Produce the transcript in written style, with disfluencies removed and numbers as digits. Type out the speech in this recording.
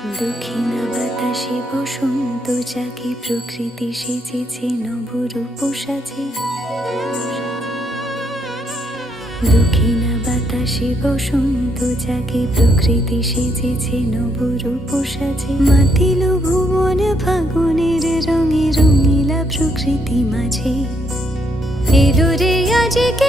দক্ষিণা বাতাসে বসন্ত জাগে, প্রকৃতি সেজেছে নবরূপ সাজে। দক্ষিণা বাতাসে বসন্ত জাগে, প্রকৃতি সেজেছে নবরূপ সাজে। মাতিল ভুবন ফাগুনের রঙে, রঙিলা প্রকৃতি মাঝে। এলো রে আজ